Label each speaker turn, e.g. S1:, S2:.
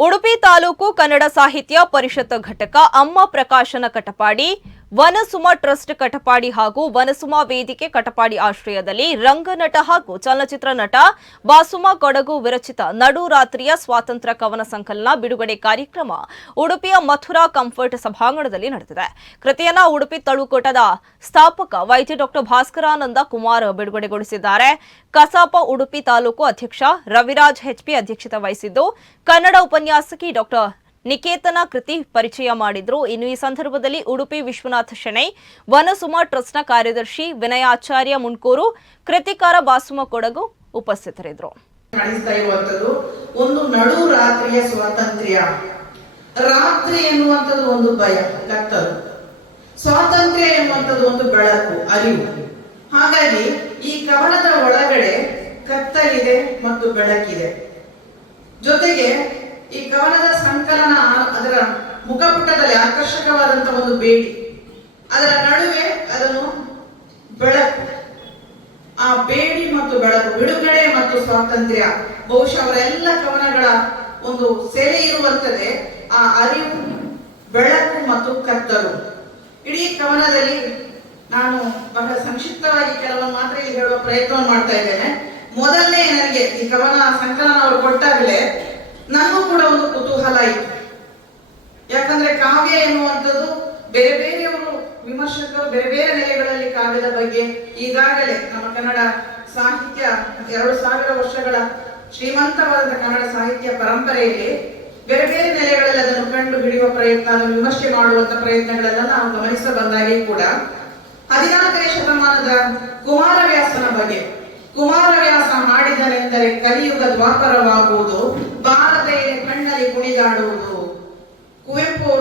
S1: ಉಡುಪಿ ತಾಲೂಕು ಕನ್ನಡ ಸಾಹಿತ್ಯ ಪರಿಷತ್ ಘಟಕ ಅಮ್ಮ ಪ್ರಕಾಶನ ಕಟಪಾಡಿ ವನಸುಮ ಟ್ರಸ್ಟ್ ಕಟಪಾಡಿ ಹಾಗೂ ವನಸುಮ ವೇದಿಕೆ ಕಟಪಾಡಿ ಆಶ್ರಯದಲ್ಲಿ ರಂಗನಟ ಹಾಗೂ ಚಲನಚಿತ್ರ ನಟ ಬಾಸುಮ ಕೊಡಗು ವಿರಚಿತ ನಡು ರಾತ್ರಿಯ ಸ್ವಾತಂತ್ರ್ಯ ಕವನ ಸಂಕಲನ ಬಿಡುಗಡೆ ಕಾರ್ಯಕ್ರಮ ಉಡುಪಿಯ ಮಥುರಾ ಕಂಫರ್ಟ್ ಸಭಾಂಗಣದಲ್ಲಿ ನಡೆದಿದೆ. ಕೃತಿಯನ್ನ ಉಡುಪಿ ತಳುಕೋಟದ ಸ್ಥಾಪಕ ವೈದ್ಯ ಡಾಕ್ಟರ್ ಭಾಸ್ಕರಾನಂದ ಕುಮಾರ್ ಬಿಡುಗಡೆಗೊಳಿಸಿದ್ದಾರೆ. ಕಸಾಪ ಉಡುಪಿ ತಾಲೂಕು ಅಧ್ಯಕ್ಷ ರವಿರಾಜ್ ಹೆಚ್ಪಿ ಅಧ್ಯಕ್ಷತೆ ವಹಿಸಿದ್ದು, ಕನ್ನಡ ಉಪನ್ಯಾಸಕಿ ಡಾಕ್ಟರ್ ನಿಕೇತನ ಕೃತಿ ಪರಿಚಯ ಮಾಡಿದ್ರು. ಇನ್ನು ಈ ಸಂದರ್ಭದಲ್ಲಿ ಉಡುಪಿ ವಿಶ್ವನಾಥ ಶೆಣೈ, ವನಸುಮ ಟ್ರಸ್ಟ್ನ ಕಾರ್ಯದರ್ಶಿ ವಿನಯಾಚಾರ್ಯ ಮುನ್ಕೂರು, ಕೃತಿಕಾರ ಬಾಸುಮ ಕೊಡಗು ಉಪಸ್ಥಿತರಿದ್ದರು.
S2: ಒಂದು ನಡು ರಾತ್ರಿಯ ಸ್ವಾತಂತ್ರ್ಯ. ರಾತ್ರಿ ಎನ್ನುವಂಥದ್ದು ಒಂದು ಭಯ, ಕತ್ತಲು. ಸ್ವಾತಂತ್ರ್ಯ ಎನ್ನುವಂಥದ್ದು ಒಂದು ಬೆಳಕು, ಅರಿವು. ಹಾಗಾಗಿ ಈ ಕವನದ ಒಳಗಡೆ ಕತ್ತಲಿದೆ ಮತ್ತು ಬೆಳಕಿದೆ. ಜೊತೆಗೆ ಈ ಕವನದ ಸಂಕಲನ ಅದರ ಮುಖಪುಟದಲ್ಲಿ ಆಕರ್ಷಕವಾದಂತಹ ಒಂದು ಭೇಟಿ ಅದರ ನಡುವೆ ಅದನ್ನು ಬೆಳಕು ಆ ಬೇಡಿ ಮತ್ತು ಬೆಳಕು, ಬಿಡುಗಡೆ ಮತ್ತು ಸ್ವಾತಂತ್ರ್ಯ. ಬಹುಶಃ ಅವರ ಎಲ್ಲ ಕವನಗಳ ಒಂದು ಸೆರೆ ಇರುವಂತದೆ ಆ ಅರಿವು, ಬೆಳಕು ಮತ್ತು ಕತ್ತಲು. ಇಡೀ ಕವನದಲ್ಲಿ ನಾನು ಬಹಳ ಸಂಕ್ಷಿಪ್ತವಾಗಿ ಕೆಲವೊಂದು ಮಾತ್ರ ಇಲ್ಲಿ ಹೇಳುವ ಪ್ರಯತ್ನವನ್ನು ಮಾಡ್ತಾ ಇದ್ದೇನೆ. ಮೊದಲನೇ ನನಗೆ ಈ ಕವನ ಸಂಕಲನ ಅವರು ಕೊಟ್ಟಾಗಲೇ ನನಗೂ ಕೂಡ ಒಂದು ಕುತೂಹಲ ಇತ್ತು. ಯಾಕಂದ್ರೆ ಕಾವ್ಯ ಎನ್ನುವಂಥದ್ದು ಬೇರೆ ಬೇರೆಯವರು ವಿಮರ್ಶಕರು ಬೇರೆ ಬೇರೆ ನೆಲೆಗಳಲ್ಲಿ ಕಾವ್ಯದ ಬಗ್ಗೆ ಈಗಾಗಲೇ ನಮ್ಮ ಕನ್ನಡ ಸಾಹಿತ್ಯ ಎರಡು ಸಾವಿರ ವರ್ಷಗಳ ಶ್ರೀಮಂತವಾದ ಕನ್ನಡ ಸಾಹಿತ್ಯ ಪರಂಪರೆಯಲ್ಲಿ ಬೇರೆ ಬೇರೆ ನೆಲೆಗಳಲ್ಲಿ ಅದನ್ನು ಕಂಡು ಹಿಡಿಯುವ ಪ್ರಯತ್ನ, ಅದನ್ನು ವಿಮರ್ಶೆ ಮಾಡುವಂತ ಪ್ರಯತ್ನಗಳೆಲ್ಲ ನಾವು ಗಮನಿಸ ಬಂದಾಗೆ ಕೂಡ ಹದಿನಾಲ್ಕನೇ ಶತಮಾನದ ಕುಮಾರವ್ಯಾಸನ ಬಗ್ಗೆ, ಕುಮಾರವ್ಯಾಸ ಮಾಡಿದನೆಂದರೆ ಕಲಿಯುಗ ದ್ವಾಪರವಾಗುವುದು ಭಾರತ 样的都